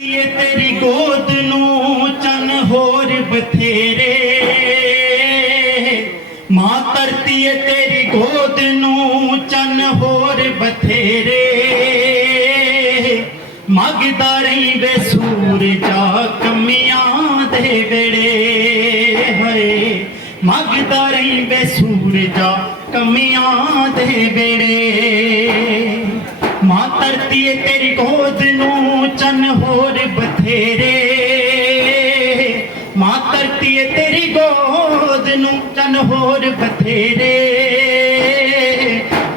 ਇਹ ਤੇਰੀ ਗੋਦ ਨੂੰ ਚੰਨ ਹੋਰ ਬਥੇਰੇ। ਮਾਂ ਧਰਤੀ ਏ ਤੇਰੀ ਗੋਦ ਨੂੰ ਚੰਨ ਹੋਰ ਬਥੇਰੇ। ਮੰਗਦਾ ਰਹੀ ਵੇ ਸੂਰਜਾ ਕਮੀਆਂ ਦੇ ਵੇੜੇ ਹਏ, ਮੰਗਦਾ ਰਹੀ ਵੇ ਸੂਰਜਾ ਕਮੀਆਂ ਦੇ ਵੇੜੇ ਮਾਂ ਧਰਤੀ ਏ ਤੇਰੀ ਗੋਦ ਨੂੰ ਹੋਰ ਬਥੇਰੇ। ਮਾਂ ਧਰਤੀ ਏ ਤੇਰੀ ਗੋਦ ਨੂੰ ਚੰਨ ਹੋਰ ਬਥੇਰੇ।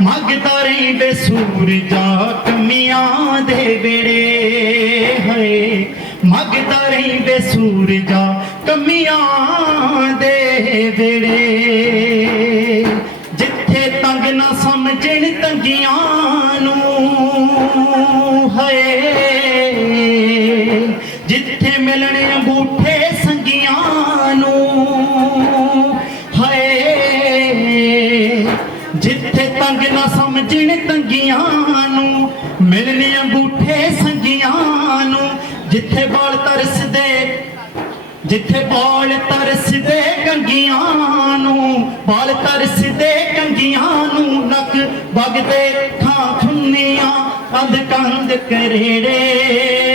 ਮੰਗਦਾ ਰਹੀ ਵੇ ਸੂਰਜਾ ਕਮੀਆਂ ਦੇ ਵੇੜੇ ਹਏ ਮੰਗਦਾ ਰਹੀ ਵੇ ਸੂਰਜਾ ਕਮੀਆਂ ਦੇ ਵੇੜੇ ਜਿੱਥੇ ਤੰਗ ਨਾ ਸਮਝਣ ਤੰਗੀਆਂ ਨੂੰ, ਹਏ। ਜਿੱਥੇ ਮਿਲਣੇ ਅੰਗੂਠੇ ਸੰਗੀਆਂ ਨੂੰ, ਹਏ, ਜਿੱਥੇ ਤੰਗ ਨਾ ਸਮਝਣ ਤੰਗੀਆਂ ਨੂੰ, ਮਿਲਣ ਅੰਗੂਠੇ ਸੰਗੀਆਂ ਨੂੰ, ਜਿੱਥੇ ਬਾਲ ਤਰਸਦੇ, ਜਿੱਥੇ ਬਾਲ ਤਰਸਦੇ ਕੰਗੀਆਂ ਨੂੰ, ਬਾਲ ਤਰਸਦੇ ਕੰਗੀਆਂ ਨੂੰ, ਨੱਕ ਵਗਦੇ ਥਾਂ ਖੁੰਨੀਆਂ ਅੰਧ ਕੰਧ ਕਰੇੜੇ।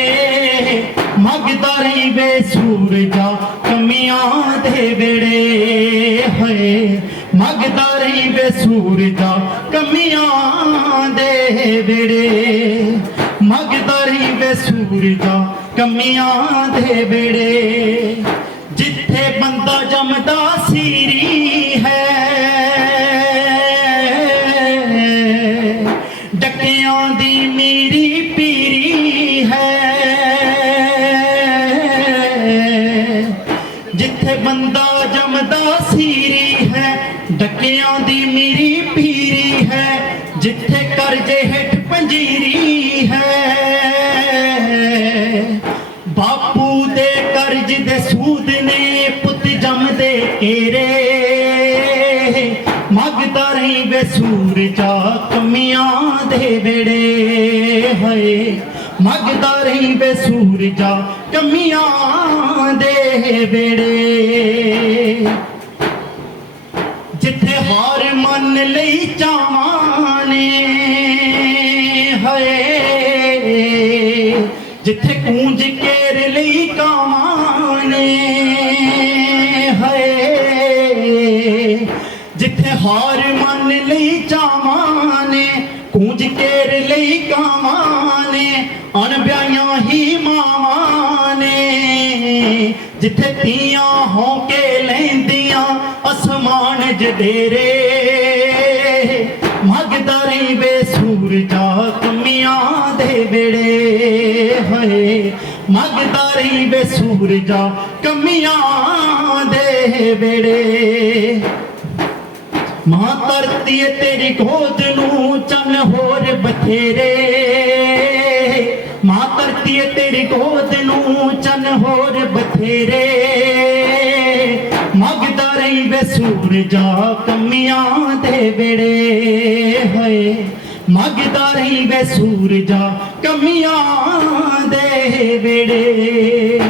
ਮਗਦਾ ਰਹੀ ਵੇ ਸੂਰਜਾ ਕਮੀਆਂ ਦੇ ਵੇੜੇ ਹਏ। ਮਗਦਾ ਰਹੀ ਵੇ ਸੂਰਜਾ ਕਮੀਆਂ ਦੇ ਵੇੜੇ ਮਗਦਾ ਰਹੀ ਵੇ ਸੂਰਜਾ ਕਮੀਆਂ ਦੇ ਵੇੜੇ ਜਿੱਥੇ ਬੰਦਾ ਜੰਮਦਾ ਸੀਰੀ ਹੈ। ਡੱਕਿਆਂ ਦੀ ਮੇਰੀ ਜਿੱਥੇ ਬੰਦਾ ਜੰਮਦਾ ਸੀਰੀ ਹੈ, ਡੱਕਿਆਂ ਦੀ ਮੇਰੀ ਪੀਰੀ ਹੈ, ਜਿੱਥੇ ਕਰਜੇ ਹੇਠ ਪੰਜੀਰੀ ਹੈ। ਬਾਪੂ ਦੇ ਕਰਜ਼ ਦੇ ਸੂਦ ਨੇ ਪੁੱਤ ਜੰਮਦੇ ਕੇਰੇ, ਮੰਗਦਾ ਰਹੀ ਵੇ ਸੂਰਜਾ ਕਮੀਆਂ ਦੇ ਵੇੜੇ, ਹਏ। ਮੰਗਦਾ ਰਹੀ ਵੇ ਸੂਰਜਾ ਕਮੀਆਂ ਦੇ ਵੇੜੇ। ਜਿੱਥੇ ਹਾਰ ਮੰਨ ਲਈ ਚਾਵਾਂ ਨੇ, ਹਏ। ਜਿੱਥੇ ਕੂੰਜ ਕੇਰ ਲਈ ਕਾਵਾਂ ਨੇ, ਹਏ। ਜਿੱਥੇ ਹਾਰ ਮੰਨ ਲਈ ਚਾਵਾਂ ਨੇ ਕੂੰਜ ਕੇਰ ਲਈ ਕਾਵਾਂ ਨੇ, ਅਣਬਿਆਈਆਂ ਹੀ ਮਾਵਾਂ ਜਿੱਥੇ ਤੀਆਂ ਹੋ ਕੇ ਲੈਂਦੀਆਂ ਅਸਮਾਨ ਜਡੇਰੇ। ਮਗਦਾ ਰਹੀ ਵੇ ਸੂਰਜਾ ਕਮੀਆਂ ਦੇ ਵੇੜੇ ਹਏ, ਮਗਦਾ ਰਹੀ ਵੇ ਸੂਰਜਾ ਕਮੀਆਂ ਦੇ ਵੇੜੇ ਮਾਂ ਧਰਤੀ ਤੇਰੀ ਗੋਦ ਨੂੰ ਚੰਨ ਹੋਰ ਬਥੇਰੇ। ਗੋਦ ਨੂੰ ਚੰਨ ਹੋਰ ਬਥੇਰੇ। ਮੰਗਦਾ ਰਹੀ ਵੇ ਸੂਰਜਾ ਕਮੀਆਂ ਦੇ ਵੇੜੇ। ਹੋਏ, ਮੰਗਦਾ ਰਹੀ ਵੇ ਸੂਰਜਾ ਕਮੀਆਂ ਦੇ ਵੇੜੇ।